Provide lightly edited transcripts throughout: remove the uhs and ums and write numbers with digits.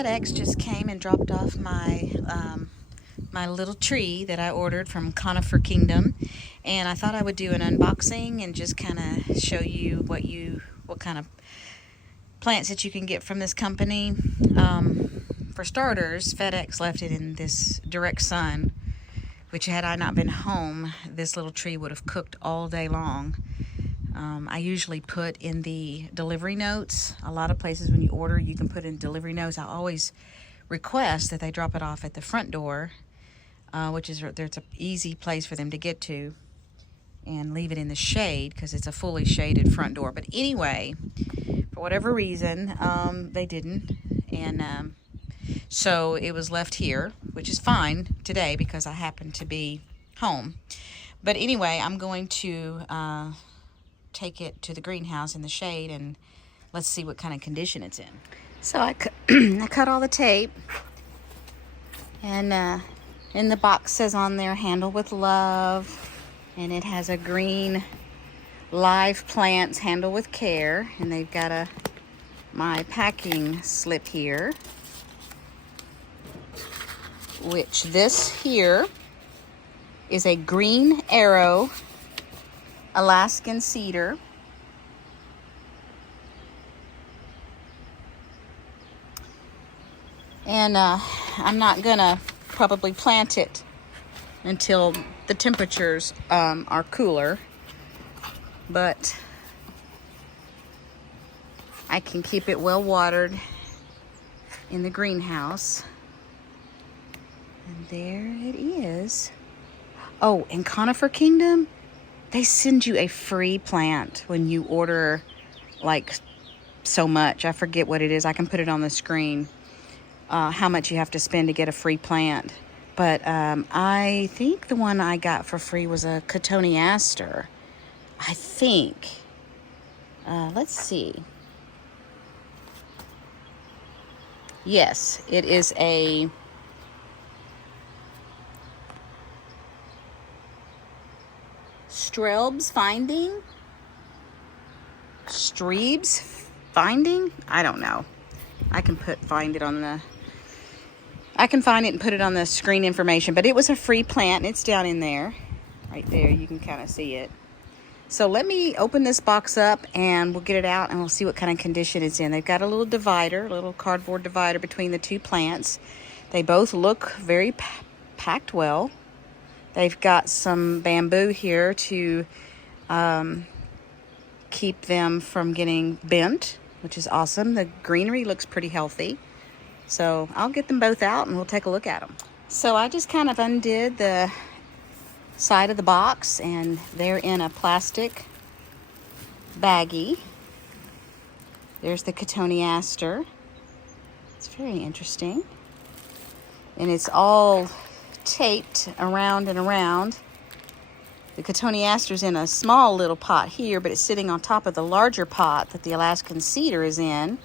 FedEx just came and dropped off my little tree that I ordered from Conifer Kingdom, and I thought I would do an unboxing and just kind of show you what kind of plants that you can get from this company. For starters, FedEx left it in this direct sun, which had I not been home, this little tree would have cooked all day long. I usually put in the delivery notes. A lot of places when you order, you can put in delivery notes. I always request that they drop it off at the front door, which is there's an easy place for them to get to, and leave it in the shade because it's a fully shaded front door. But anyway, for whatever reason, they didn't, and so it was left here, which is fine today because I happen to be home. But anyway, I'm going to take it to the greenhouse in the shade, and let's see what kind of condition it's in. So I cut all the tape, and in the box says on there, handle with love, and it has a green live plants, handle with care, and they've got my packing slip here, which this here is a green arrow Alaskan cedar. And I'm not gonna probably plant it until the temperatures are cooler, but I can keep it well watered in the greenhouse. And there it is. Oh, in Conifer Kingdom, they send you a free plant when you order like so much. I forget what it is. I can put it on the screen, how much you have to spend to get a free plant. But I think the one I got for free was a Cotoneaster. I think. Let's see. Yes, it is a Strebs finding. I don't know. I can find it and put it on the screen information, but it was a free plant, and it's down in there. Right there, you can kind of see it. So let me open this box up and we'll get it out and we'll see what kind of condition it's in. They've got a little divider, a little cardboard divider between the two plants. They both look very packed well. They've got some bamboo here to keep them from getting bent, which is awesome. The greenery looks pretty healthy. So I'll get them both out and we'll take a look at them. So I just kind of undid the side of the box, and they're in a plastic baggie. There's the Cotoneaster. It's very interesting. And it's all taped around and around. The Cotoneaster's in a small little pot here, but it's sitting on top of the larger pot that the Alaskan cedar is in.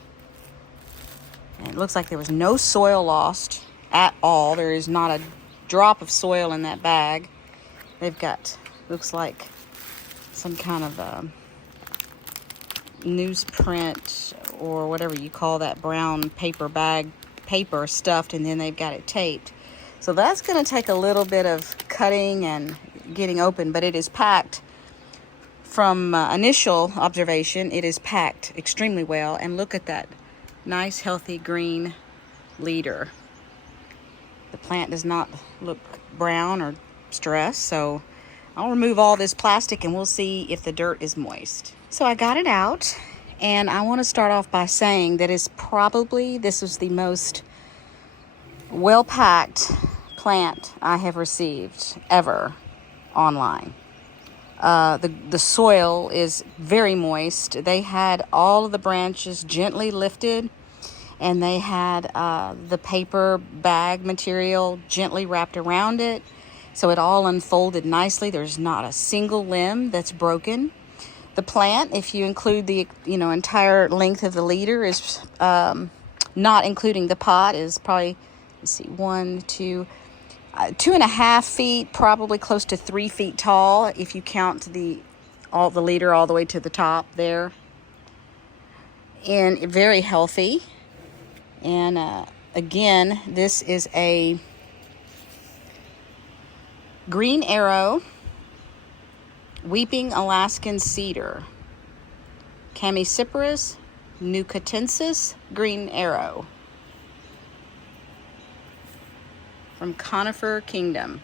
And it looks like there was no soil lost at all. There is not a drop of soil in that bag. They've got, looks like some kind of newsprint or whatever you call that brown paper bag, paper stuffed, and then they've got it taped. So that's going to take a little bit of cutting and getting open, but it is packed. From initial observation, it is packed extremely well. And look at that nice, healthy green leader. The plant does not look brown or stressed, so I'll remove all this plastic and we'll see if the dirt is moist. So I got it out, and I want to start off by saying that this was the most well-packed plant I have received ever online. The soil is very moist. They had all of the branches gently lifted, and they had the paper bag material gently wrapped around it, so it all unfolded nicely. There's not a single limb that's broken. The plant, if you include the entire length of the leader, is not including the pot, is probably, let's see, 2.5 feet, probably close to 3 feet tall if you count the leader all the way to the top there. And very healthy, and Again, this is a Green Arrow Weeping Alaskan Cedar. Chamaecyparis nucatensis Green Arrow from Conifer Kingdom.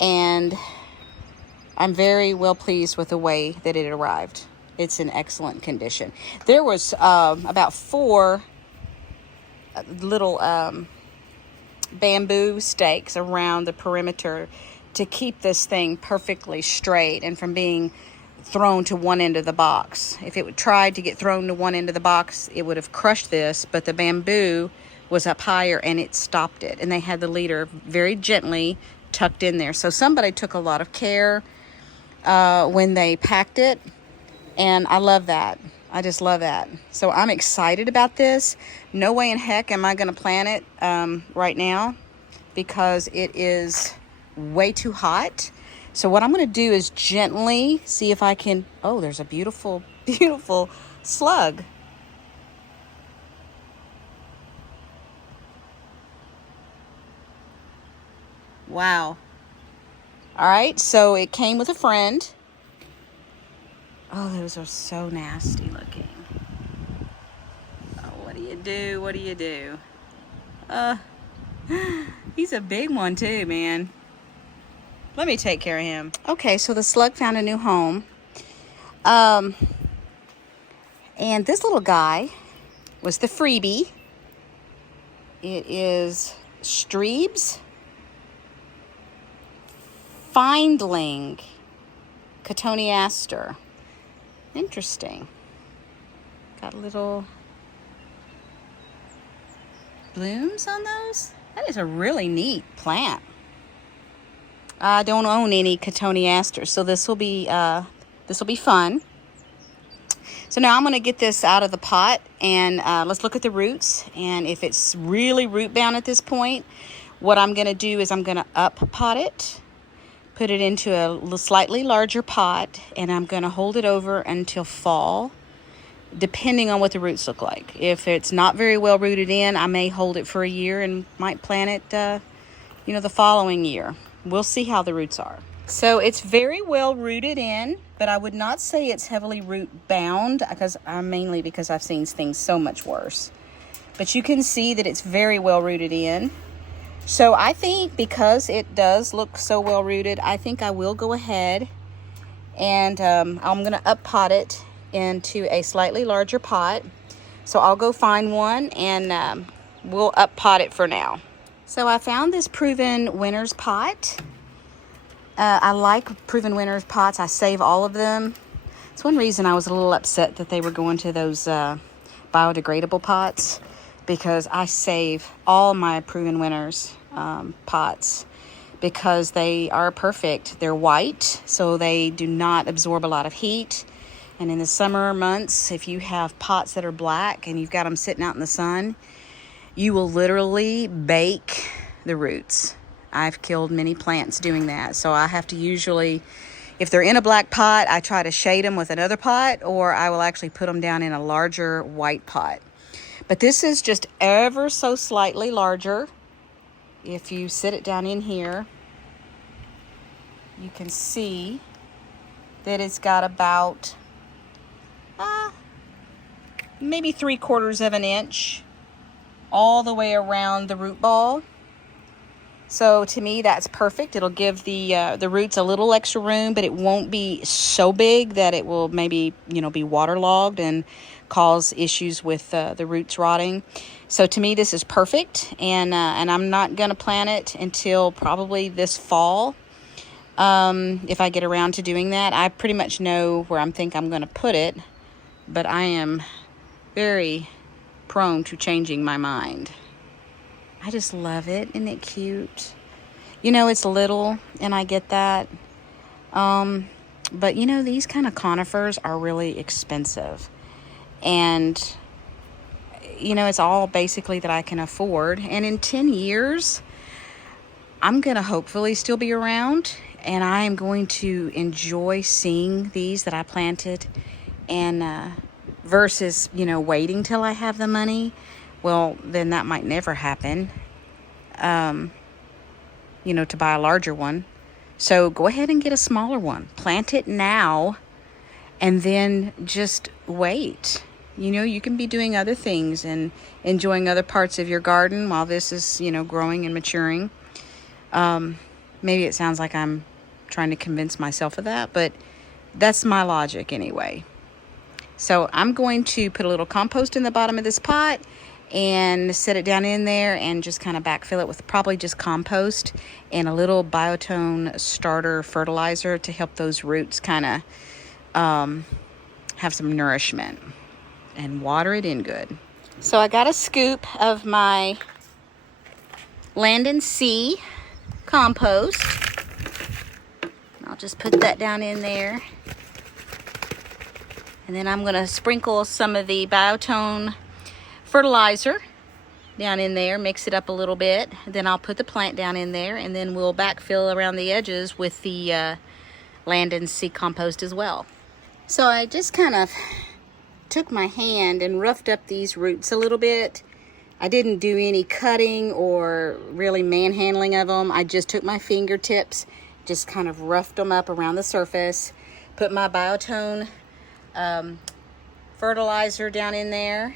And I'm very well pleased with the way that it arrived. It's in excellent condition. There was about 4 little bamboo stakes around the perimeter to keep this thing perfectly straight and from being thrown to one end of the box. If it would try to get thrown to one end of the box, it would have crushed this, but the bamboo was up higher and it stopped it. And they had the leader very gently tucked in there. So somebody took a lot of care when they packed it, and I love that. I just love that. So I'm excited about this. No way in heck am I going to plant it right now because it is way too hot. So what I'm going to do is gently see if I can... Oh, there's a beautiful, beautiful slug. Wow. All right, so it came with a friend. Oh, those are so nasty looking. Oh, what do you do? What do you do? He's a big one too, man. Let me take care of him. Okay, so the slug found a new home. And this little guy was the freebie. It is Strebes Findling Cotoneaster. Interesting. Got little blooms on those. That is a really neat plant. I don't own any Cotoneasters, so this will be fun. So now I'm going to get this out of the pot, and let's look at the roots. And if it's really root bound at this point, what I'm going to do is I'm going to up pot it, put it into a slightly larger pot, and I'm going to hold it over until fall, depending on what the roots look like. If it's not very well rooted in, I may hold it for a year and might plant it, the following year. We'll see how the roots are. So it's very well rooted in, but I would not say it's heavily root bound mainly because I've seen things so much worse. But you can see that it's very well rooted in. So I think because it does look so well rooted, I think I will go ahead and I'm going to up pot it into a slightly larger pot. So I'll go find one and we'll up pot it for now. So I found this Proven Winners pot. I like Proven Winners pots. I save all of them. It's one reason I was a little upset that they were going to those biodegradable pots, because I save all my Proven Winners pots because they are perfect. They're white, so they do not absorb a lot of heat. And in the summer months, if you have pots that are black and you've got them sitting out in the sun, you will literally bake the roots. I've killed many plants doing that. So I have to usually, if they're in a black pot, I try to shade them with another pot, or I will actually put them down in a larger white pot. But this is just ever so slightly larger. If you sit it down in here, you can see that it's got about maybe 3/4 of an inch all the way around the root ball. So to me, that's perfect. It'll give the roots a little extra room, but it won't be so big that it will maybe, be waterlogged and cause issues with the roots rotting. So to me, this is perfect, and I'm not going to plant it until probably this fall. If I get around to doing that, I pretty much know where I'm going to put it, but I am very prone to changing my mind. I just love it. Isn't it cute? It's little, and I get that. But these kind of conifers are really expensive. And, it's all basically that I can afford. And in 10 years, I'm going to hopefully still be around. And I am going to enjoy seeing these that I planted. And versus, waiting till I have the money. well, then that might never happen, to buy a larger one. So go ahead and get a smaller one. Plant it now and then just wait. You can be doing other things and enjoying other parts of your garden while this is, growing and maturing. Maybe it sounds like I'm trying to convince myself of that, but that's my logic anyway. So I'm going to put a little compost in the bottom of this pot and set it down in there and just kind of backfill it with probably just compost and a little biotone starter fertilizer to help those roots kind of have some nourishment, and water it in good. So I got a scoop of my Land and Sea compost. I'll just put that down in there. And then I'm going to sprinkle some of the biotone fertilizer down in there, mix it up a little bit. Then I'll put the plant down in there, and then we'll backfill around the edges with the Land and Sea compost as well. So I just kind of took my hand and roughed up these roots a little bit. I didn't do any cutting or really manhandling of them. I just took my fingertips, just kind of roughed them up around the surface, put my biotone fertilizer down in there,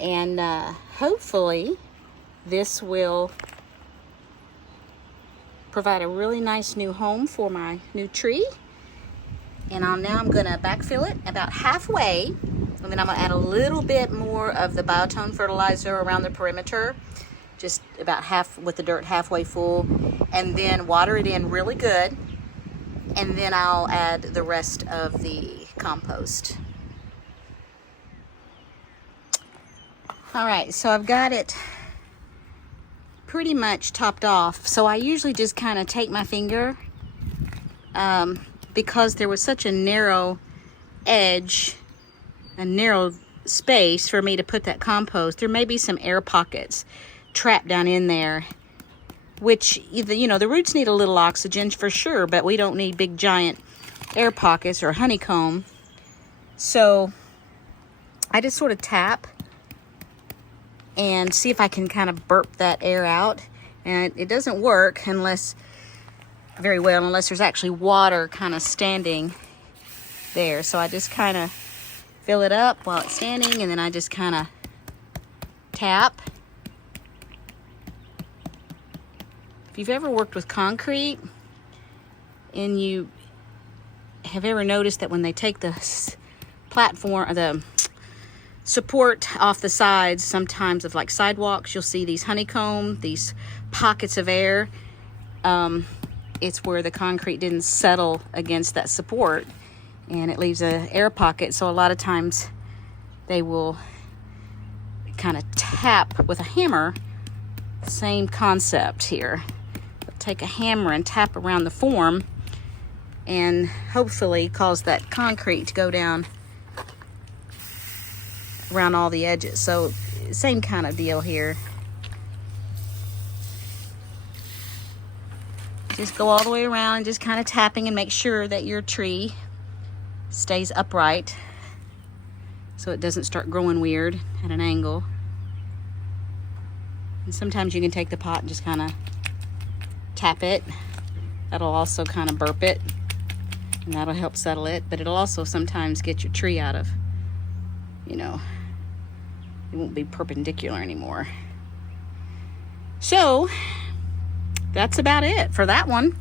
and hopefully this will provide a really nice new home for my new tree. And now I'm going to backfill it about halfway, and then I'm going to add a little bit more of the biotone fertilizer around the perimeter, just about half, with the dirt halfway full, and then water it in really good, and then I'll add the rest of the compost. All right, so I've got it pretty much topped off. So I usually just kind of take my finger, because there was such a narrow edge, a narrow space for me to put that compost. There may be some air pockets trapped down in there, which the roots need a little oxygen for sure, but we don't need big giant air pockets or honeycomb. So I just sort of tap and see if I can kind of burp that air out. And it doesn't work very well unless there's actually water kind of standing there. So I just kind of fill it up while it's standing, and then I just kind of tap. If you've ever worked with concrete and you have ever noticed that when they take the platform or the support off the sides sometimes of like sidewalks, you'll see these honeycomb, these pockets of air. It's where the concrete didn't settle against that support, and it leaves an air pocket. So a lot of times they will kind of tap with a hammer. Same concept here. Take a hammer and tap around the form and hopefully cause that concrete to go down around all the edges. So same kind of deal here. Just go all the way around, just kind of tapping, and make sure that your tree stays upright so it doesn't start growing weird at an angle. And sometimes you can take the pot and just kind of tap it. That'll also kind of burp it, and that'll help settle it. But it'll also sometimes get your tree out of, it won't be perpendicular anymore. So that's about it for that one.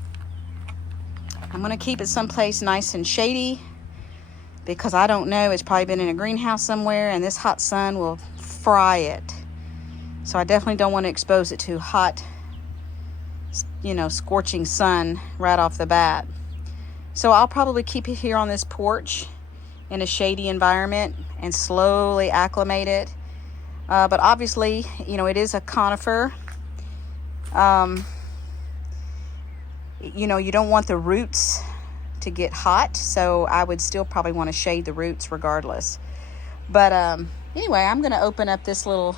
I'm going to keep it someplace nice and shady because I don't know, it's probably been in a greenhouse somewhere, and this hot sun will fry it. So I definitely don't want to expose it to hot, scorching sun right off the bat. So I'll probably keep it here on this porch in a shady environment and slowly acclimate it. But obviously, it is a conifer. You don't want the roots to get hot, so I would still probably want to shade the roots regardless. But anyway, I'm going to open up this little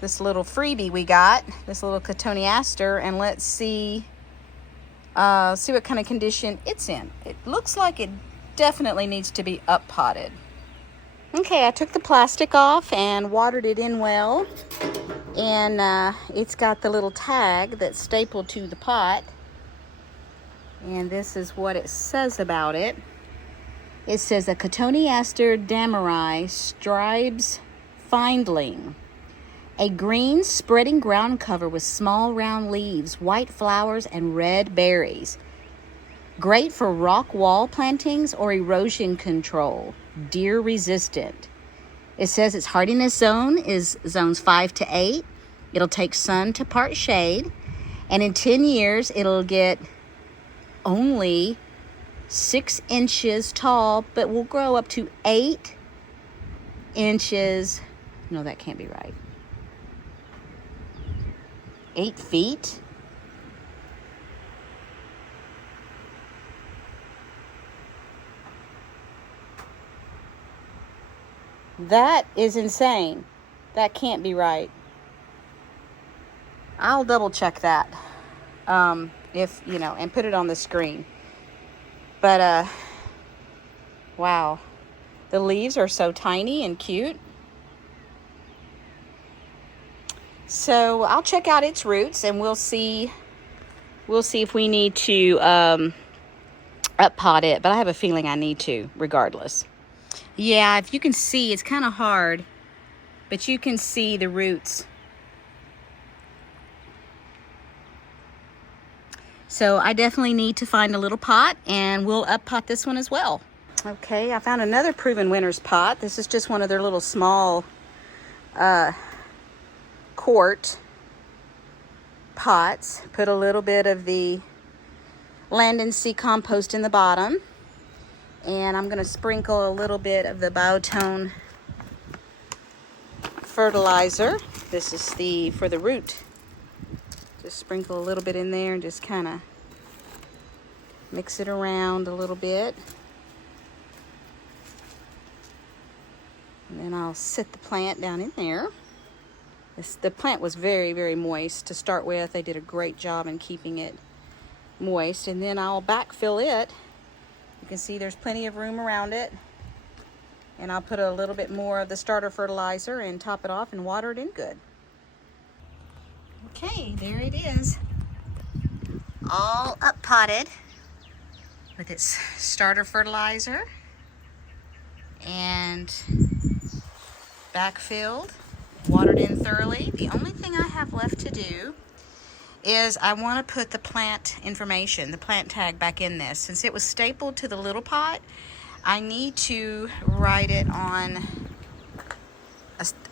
freebie we got, this little cotoneaster, and let's see what kind of condition it's in. It looks like it definitely needs to be up potted. Okay, I took the plastic off and watered it in well. And it's got the little tag that's stapled to the pot. And this is what it says about it. It says a Cotoneaster damari stribes findling. A green spreading ground cover with small round leaves, white flowers, and red berries. Great for rock wall plantings or erosion control. Deer resistant. It says its hardiness zone is zones 5 to 8. It'll take sun to part shade. And in 10 years, it'll get only 6 inches tall, but will grow up to 8 inches. No, that can't be right. 8 feet? That is insane. That can't be right. I'll double check that. If, you know, and put it on the screen. But, wow. The leaves are so tiny and cute. So I'll check out its roots and we'll see if we need to up pot it, but I have a feeling I need to regardless. Yeah, if you can see, it's kind of hard, but you can see the roots. So I definitely need to find a little pot, and we'll up pot this one as well. Okay, I found another Proven Winners pot. This is just one of their little small quart pots. Put a little bit of the Land and Sea compost in the bottom. And I'm going to sprinkle a little bit of the Biotone fertilizer. This is for the root. Just sprinkle a little bit in there and just kind of mix it around a little bit. And then I'll set the plant down in there. The plant was very, very moist to start with. They did a great job in keeping it moist. And then I'll backfill it. You can see there's plenty of room around it. And I'll put a little bit more of the starter fertilizer and top it off and water it in good. Okay, there it is. All up potted with its starter fertilizer and backfilled, watered in thoroughly. The only thing I have left to do is I want to put the plant information, the plant tag back in this. Since it was stapled to the little pot, I need to write it on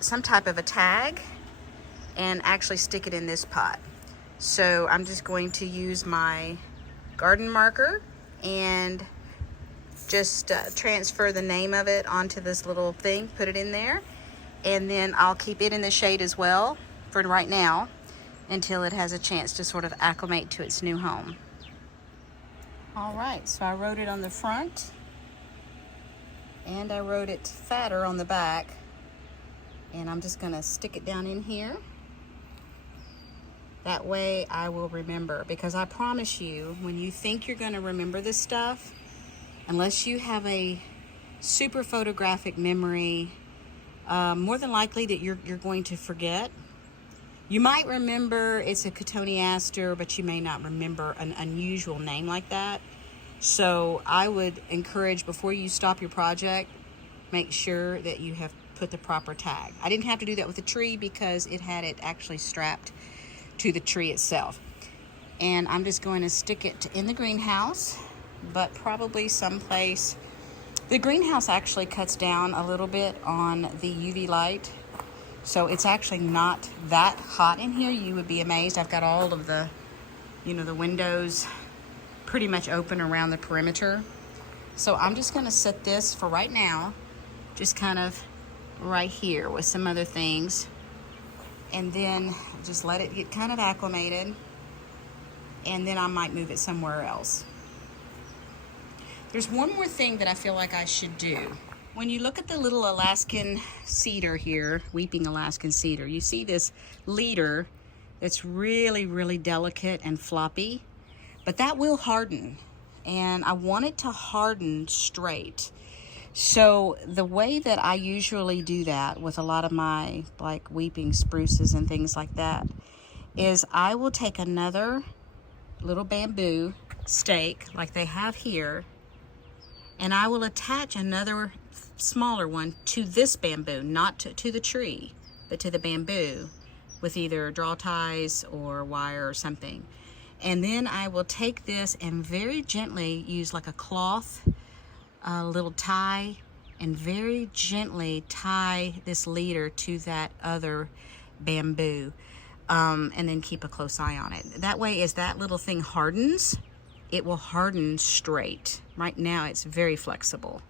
some type of a tag and actually stick it in this pot. So I'm just going to use my garden marker and just transfer the name of it onto this little thing, put it in there, and then I'll keep it in the shade as well for right now, until it has a chance to sort of acclimate to its new home. All right, so I wrote it on the front and I wrote it fatter on the back, and I'm just gonna stick it down in here. That way I will remember, because I promise you, when you think you're gonna remember this stuff, unless you have a super photographic memory, more than likely that you're going to forget. You might remember it's a Cotoneaster, but you may not remember an unusual name like that. So I would encourage, before you stop your project, make sure that you have put the proper tag. I didn't have to do that with the tree because it had it actually strapped to the tree itself. And I'm just going to stick it in the greenhouse, but probably someplace. The greenhouse actually cuts down a little bit on the UV light. So it's actually not that hot in here. You would be amazed. I've got all of the, the windows pretty much open around the perimeter. So I'm just gonna set this for right now, just kind of right here with some other things. And then just let it get kind of acclimated. And then I might move it somewhere else. There's one more thing that I feel like I should do. When you look at the little Alaskan cedar here, Weeping Alaskan Cedar, you see this leader that's really, really delicate and floppy, but that will harden. And I want it to harden straight. So the way that I usually do that with a lot of my like weeping spruces and things like that is I will take another little bamboo stake like they have here, and I will attach another smaller one to this bamboo, not to the tree, but to the bamboo with either draw ties or wire or something. And then I will take this and very gently use like a cloth, a little tie, and very gently tie this leader to that other bamboo, and then keep a close eye on it. That way, as that little thing hardens, it will harden straight. Right now it's very flexible,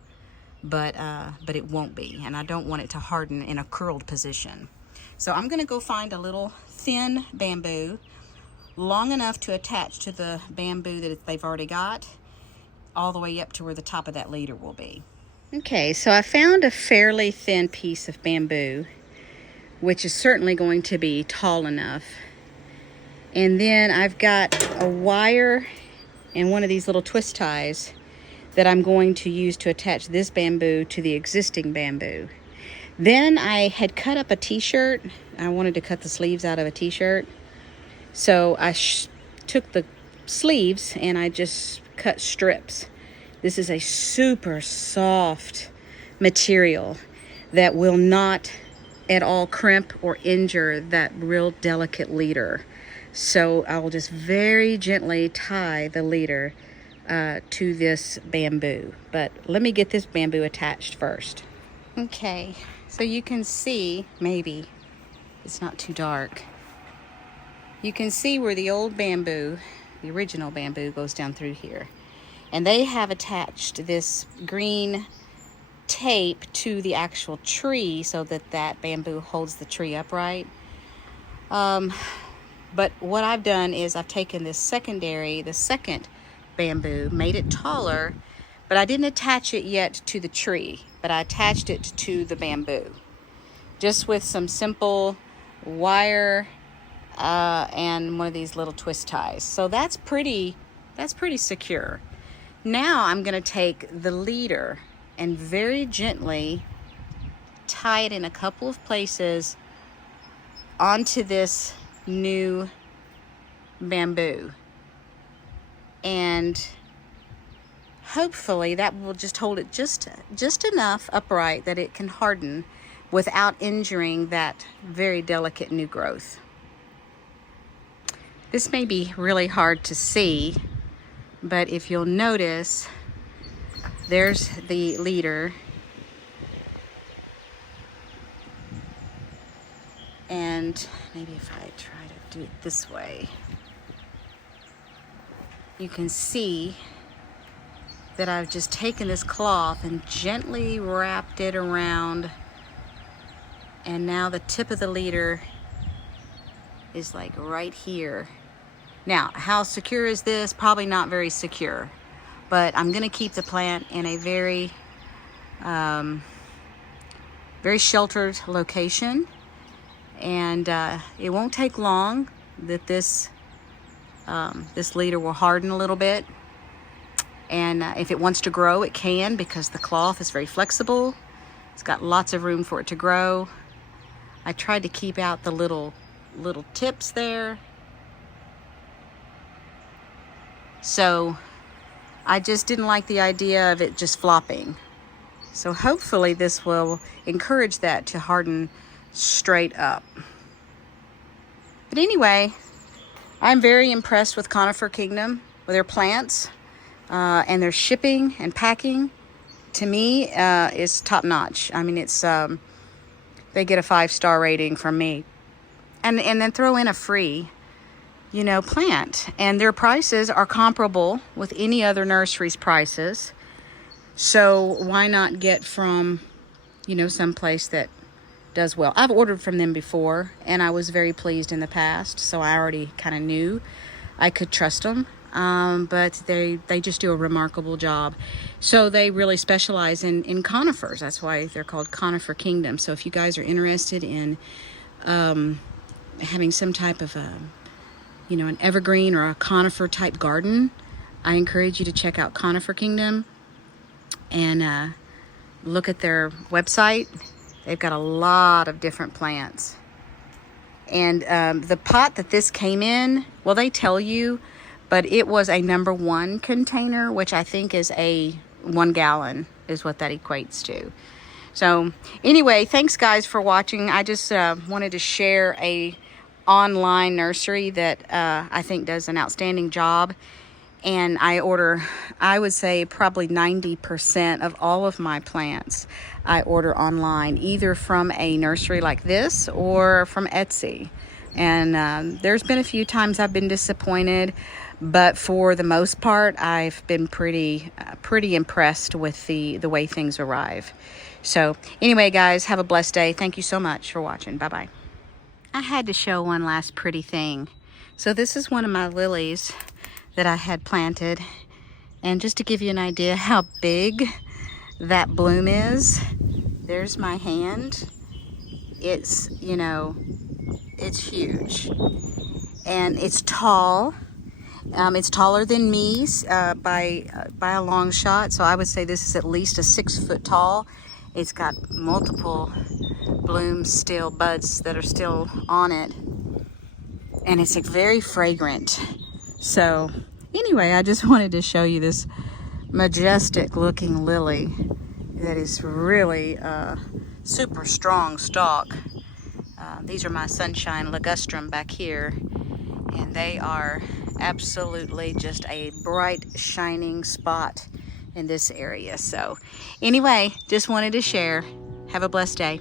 but it won't be, and I don't want it to harden in a curled position. So I'm gonna go find a little thin bamboo, long enough to attach to the bamboo that they've already got, all the way up to where the top of that leader will be. Okay, so I found a fairly thin piece of bamboo, which is certainly going to be tall enough. And then I've got a wire and one of these little twist ties that I'm going to use to attach this bamboo to the existing bamboo. Then I had cut up a t-shirt. I wanted to cut the sleeves out of a t-shirt. So I took the sleeves and I just cut strips. This is a super soft material that will not at all crimp or injure that real delicate leader. So I will just very gently tie the leader to this bamboo. But let me get this bamboo attached first. Okay, so you can see, maybe it's not too dark, you can see where the old bamboo, the original bamboo, goes down through here. And they have attached this green tape to the actual tree so that that bamboo holds the tree upright. But what I've done is I've taken this the second bamboo, made it taller, but I didn't attach it yet to the tree, but I attached it to the bamboo, just with some simple wire and one of these little twist ties. So that's pretty secure. Now I'm going to take the leader and very gently tie it in a couple of places onto this new bamboo. And hopefully that will just hold it just enough upright that it can harden without injuring that very delicate new growth. This may be really hard to see, but if you'll notice, there's the leader. And maybe if I try to do it this way, you can see that I've just taken this cloth and gently wrapped it around, and now the tip of the leader is like right here. Now, how secure is this? Probably not very secure, but I'm gonna keep the plant in a very sheltered location, and it won't take long that this leader will harden a little bit. And if it wants to grow, it can, because the cloth is very flexible. It's got lots of room for it to grow. I tried to keep out the little tips there. So I just didn't like the idea of it just flopping. So hopefully this will encourage that to harden straight up. But anyway, I'm very impressed with Conifer Kingdom, with their plants, and their shipping and packing. To me, is top notch. I mean, it's they get a 5-star rating from me, and then throw in a free, plant, and their prices are comparable with any other nursery's prices. So why not get from, some place that does well? I've ordered from them before, and I was very pleased in the past, so I already kind of knew I could trust them. But they just do a remarkable job. So they really specialize in conifers. That's why they're called Conifer Kingdom. So if you guys are interested in having some type of an evergreen or a conifer type garden, I encourage you to check out Conifer Kingdom. And look at their website. They've got a lot of different plants. And the pot that this came in, well, they tell you, but it was a #1 container, which I think is a 1 gallon is what that equates to. So anyway, thanks guys for watching. I just wanted to share a online nursery that I think does an outstanding job. And I would say probably 90% of all of my plants I order online, either from a nursery like this or from Etsy. And there's been a few times I've been disappointed, but for the most part, I've been pretty impressed with the way things arrive. So anyway, guys, have a blessed day. Thank you so much for watching. Bye-bye. I had to show one last pretty thing. So this is one of my lilies that I had planted, and just to give you an idea how big that bloom is, there's my hand. It's, you know, it's huge, and it's tall. It's taller than me by a long shot, so I would say this is at least a 6 foot tall. It's got multiple blooms still, buds that are still on it, and it's very fragrant. So anyway, I just wanted to show you this majestic looking lily that is really super strong stalk. These are my sunshine ligustrum back here, and they are absolutely just a bright shining spot in this area. So anyway, just wanted to share. Have a blessed day.